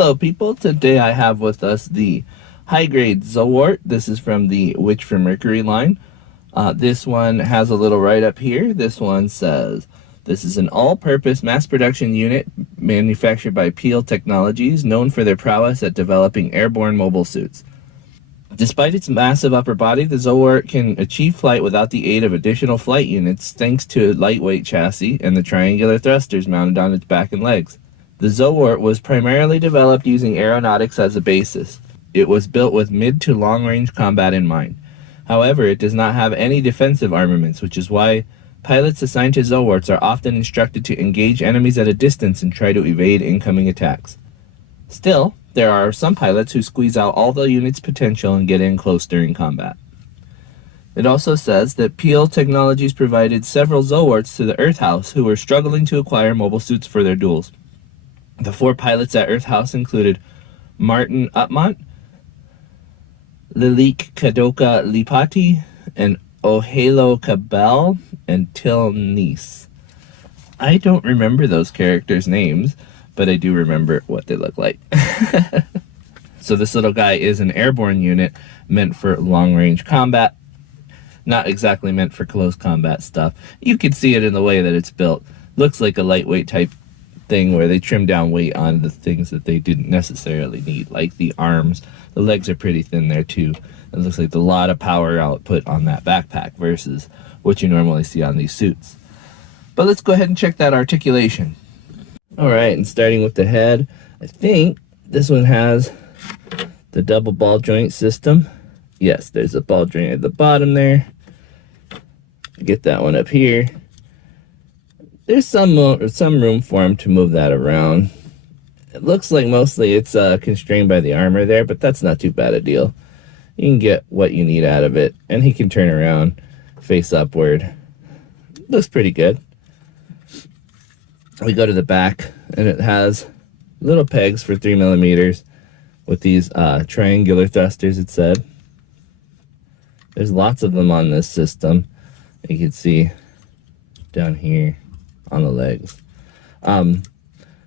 Hello people, today I have with us the high-grade Zowort. This is from the Witch for Mercury line. This one has a little write-up here. This one says, this is an all-purpose mass production unit manufactured by Peel Technologies, known for their prowess at developing airborne mobile suits. Despite its massive upper body, the Zowort can achieve flight without the aid of additional flight units thanks to a lightweight chassis and the triangular thrusters mounted on its back and legs. The Zowort was primarily developed using aeronautics as a basis. It was built with mid to long-range combat in mind. However, it does not have any defensive armaments, which is why pilots assigned to Zoworts are often instructed to engage enemies at a distance and try to evade incoming attacks. Still, there are some pilots who squeeze out all the unit's potential and get in close during combat. It also says that Peel Technologies provided several Zoworts to the Earth House who were struggling to acquire mobile suits for their duels. The 4 pilots at Earth House included Martin Upmont, Lilik Kadoka Lipati, and Ohelo Cabell and Till Neese. I don't remember those characters' names, but I do remember what they look like. So this little guy is an airborne unit meant for long-range combat, not exactly meant for close combat stuff. You can see it in the way that it's built. Looks like a lightweight type thing where they trim down weight on the things that they didn't necessarily need, like the arms. The legs are pretty thin there too. It looks like a lot of power output on that backpack versus what you normally see on these suits. But let's go ahead and check that articulation. Alright, and starting with the head, I think this one has the double ball joint system. Yes, there's a ball joint at the bottom there. Get that one up here. There's some room for him to move that around. It looks like mostly it's constrained by the armor there, but that's not too bad a deal. You can get what you need out of it, and he can turn around, face upward. Looks pretty good. We go to the back, and it has little pegs for 3mm with these triangular thrusters, it said. There's lots of them on this system. You can see down here on the legs.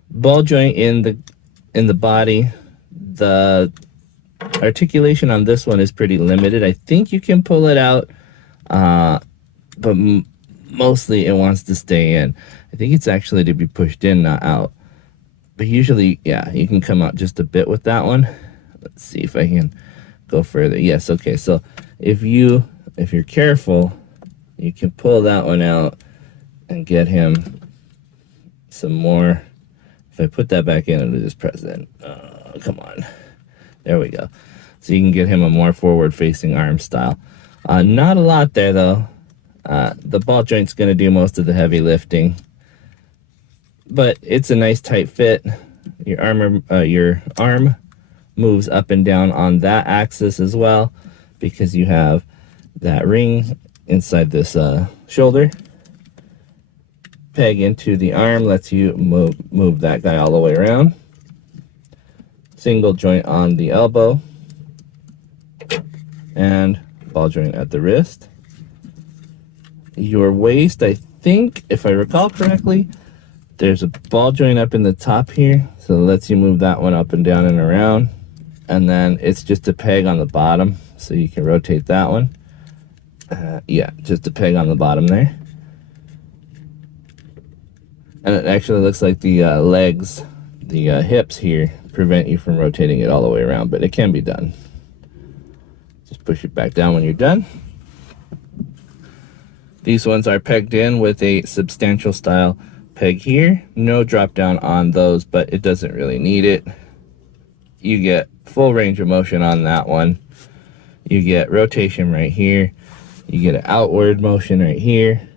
Ball joint in the body. The articulation on this one is pretty limited. I think you can pull it out, but mostly it wants to stay in. I think it's actually to be pushed in, not out. But usually, yeah, you can come out just a bit with that one. Let's see if I can go further. Yes, okay. So if you're careful, you can pull that one out and get him some more. If I put that back in, it'll just press in. Come on. There we go. So you can get him a more forward-facing arm style. Not a lot there, though. The ball joint's going to do most of the heavy lifting. But it's a nice tight fit. Your arm moves up and down on that axis as well, because you have that ring inside this shoulder. Peg into the arm lets you move that guy all the way around. Single joint on the elbow, and ball joint at the wrist. Your waist, I think, if I recall correctly, there's a ball joint up in the top here, so it lets you move that one up and down and around. And then it's just a peg on the bottom, so you can rotate that one. Yeah, just a peg on the bottom there. And it actually looks like the legs, the hips here, prevent you from rotating it all the way around, but it can be done. Just push it back down when you're done. These ones are pegged in with a substantial style peg here. No drop down on those, but it doesn't really need it. You get full range of motion on that one. You get rotation right here. You get an outward motion right here.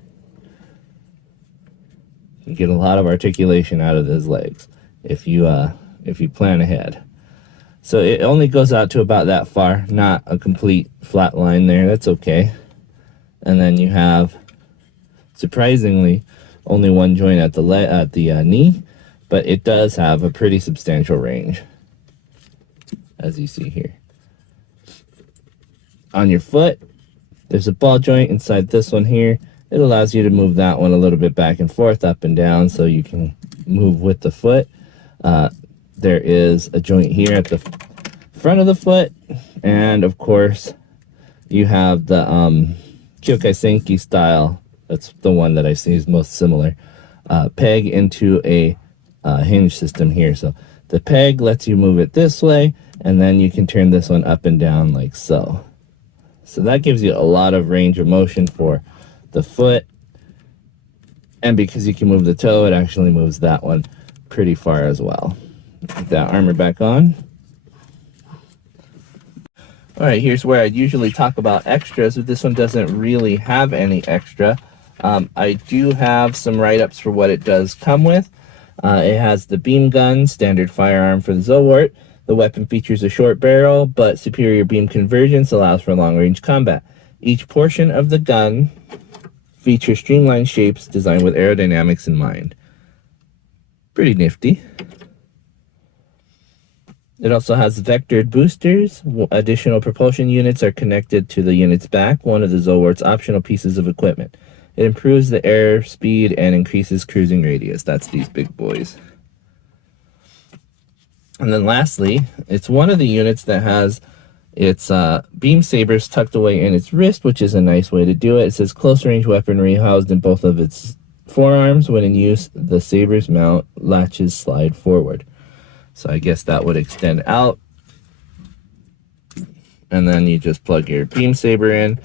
You get a lot of articulation out of those legs if you plan ahead. So it only goes out to about that far, not a complete flat line there. That's okay. And then you have, surprisingly, only one joint at the knee, but it does have a pretty substantial range, as you see here. On your foot, there's a ball joint inside this one here. It allows you to move that one a little bit back and forth, up and down, so you can move with the foot. There is a joint here at the front of the foot, and of course you have the Kyokai Senki style. That's the one that I see is most similar. Peg into a hinge system here. So the peg lets you move it this way, and then you can turn this one up and down like so. So that gives you a lot of range of motion for the foot. And because you can move the toe, it actually moves that one pretty far as well. Put that armor back on. All right, here's where I'd usually talk about extras, but this one doesn't really have any extra. I do have some write-ups for what it does come with. It has the beam gun, standard firearm for the Zowort. The weapon features a short barrel, but superior beam convergence allows for long-range combat. Each portion of the gun features streamlined shapes designed with aerodynamics in mind. Pretty nifty. It also has vectored boosters. Additional propulsion units are connected to the unit's back, one of the Zowort's optional pieces of equipment. It improves the air speed and increases cruising radius. That's these big boys. And then lastly, it's one of the units that has its beam sabers tucked away in its wrist, which is a nice way to do it. It says close range weaponry housed in both of its forearms. When in use, the saber's mount latches slide forward. So I guess that would extend out. And then you just plug your beam saber in,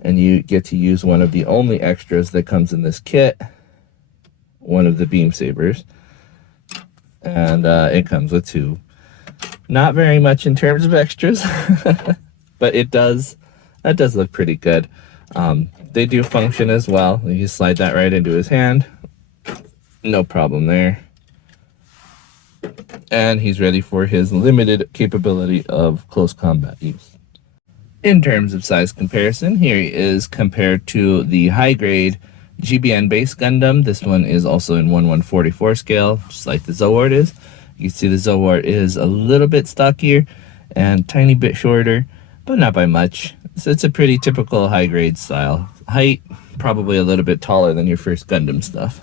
and you get to use one of the only extras that comes in this kit, one of the beam sabers. And it comes with two. Not very much in terms of extras, but that does look pretty good. They do function as well. You can slide that right into his hand. No problem there. And he's ready for his limited capability of close combat use. In terms of size comparison, here he is compared to the high-grade GBN base Gundam. This one is also in 1/144 scale, just like the Zowort is. You can see the Zowort is a little bit stockier and tiny bit shorter, but not by much. So it's a pretty typical high-grade style. Height, probably a little bit taller than your first Gundam stuff.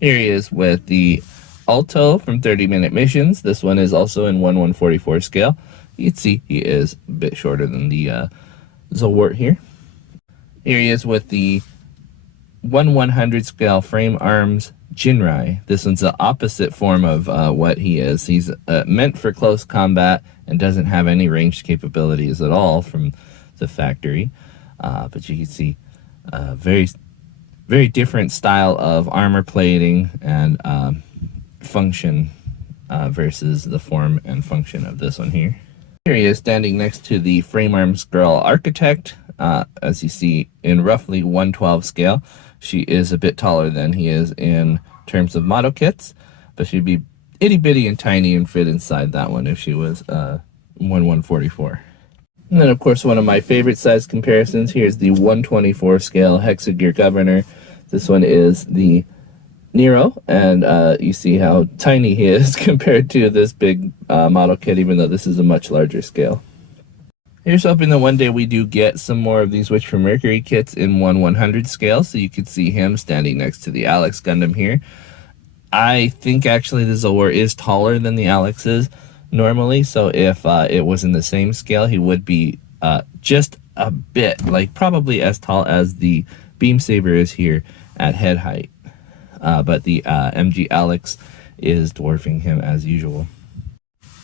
Here he is with the Alto from 30-Minute Missions. This one is also in 1/144 scale. You can see he is a bit shorter than the Zowort here. Here he is with the 1/100 scale frame arms Jinrai. This one's the opposite form of what he is. He's meant for close combat and doesn't have any ranged capabilities at all from the factory. But you can see very, very different style of armor plating and function versus the form and function of this one here. Here he is standing next to the frame arms girl architect. As you see, in roughly 1/12 scale. She is a bit taller than he is in terms of model kits, but she'd be itty bitty and tiny and fit inside that one if she was 1/144. And then, of course, one of my favorite size comparisons, here's the 1/24 scale Hexagear Governor. This one is the Nero, and you see how tiny he is compared to this big model kit, even though this is a much larger scale. Here's hoping that one day we do get some more of these Witch from Mercury kits in 1/100 scale, so you could see him standing next to the Alex Gundam here. I think actually the Zowort is taller than the Alex is normally, so if it was in the same scale, he would be just a bit, like probably as tall as the Beam Saber is here at head height. But the MG Alex is dwarfing him as usual.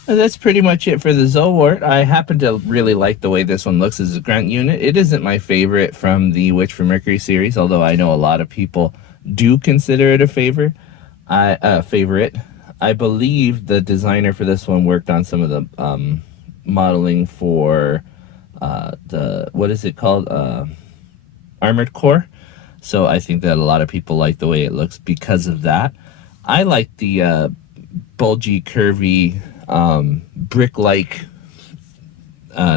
And that's pretty much it for the Zowort. I happen to really like the way this one looks as a grunt unit. It isn't my favorite from the Witch from Mercury series, although I know a lot of people do consider it a favorite. I believe the designer for this one worked on some of the modeling for what is it called? Armored Core. So I think that a lot of people like the way it looks because of that. I like the bulgy, curvy, brick-like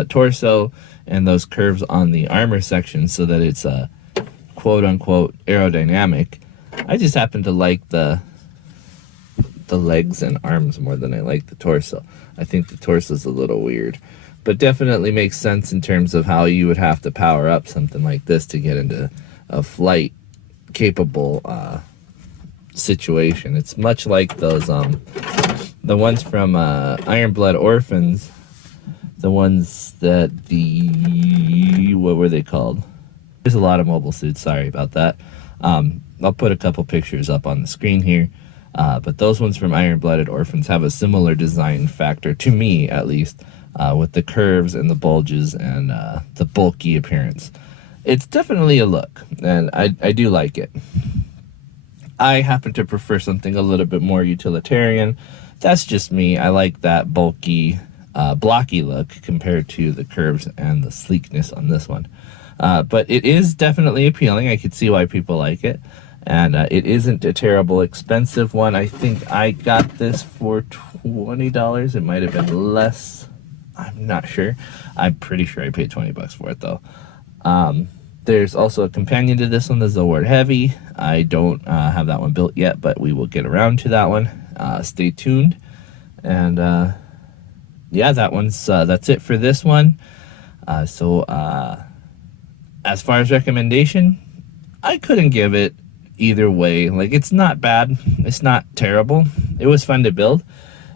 torso and those curves on the armor section so that it's quote-unquote aerodynamic. I just happen to like the legs and arms more than I like the torso. I think the torso's a little weird, but definitely makes sense in terms of how you would have to power up something like this to get into a flight capable situation. It's much like those The ones from Iron Blood Orphans, the ones that what were they called? There's a lot of mobile suits, sorry about that. I'll put a couple pictures up on the screen here. But those ones from Iron Blooded Orphans have a similar design factor, to me at least, with the curves and the bulges and the bulky appearance. It's definitely a look, and I do like it. I happen to prefer something a little bit more utilitarian. That's just me. I like that bulky, blocky look compared to the curves and the sleekness on this one. But it is definitely appealing. I could see why people like it. And it isn't a terrible expensive one. I think I got this for $20. It might have been less. I'm not sure. I'm pretty sure I paid 20 bucks for it though. There's also a companion to this one, the Zowort Heavy. I don't have that one built yet, but we will get around to that one. Stay tuned. And yeah, that's it for this one. So as far as recommendation, I couldn't give it either way. Like, it's not bad, it's not terrible. It was fun to build,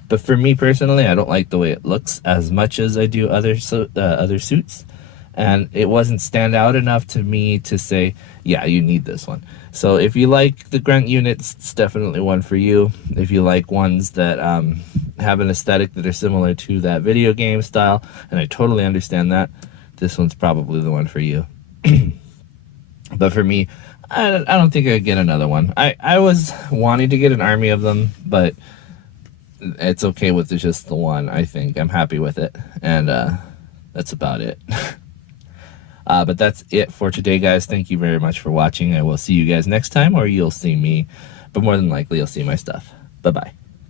but for me personally, I don't like the way it looks as much as I do other suits, and it wasn't stand out enough to me to say, yeah, you need this one. So if you like the grunt units, it's definitely one for you. If you like ones that have an aesthetic that are similar to that video game style, and I totally understand that, this one's probably the one for you. But for me, I don't think I'd get another one. I was wanting to get an army of them, but it's okay with just the one, I think. I'm happy with it, and that's about it. But that's it for today, guys. Thank you very much for watching. I will see you guys next time, or you'll see me, but more than likely you'll see my stuff. Bye-bye.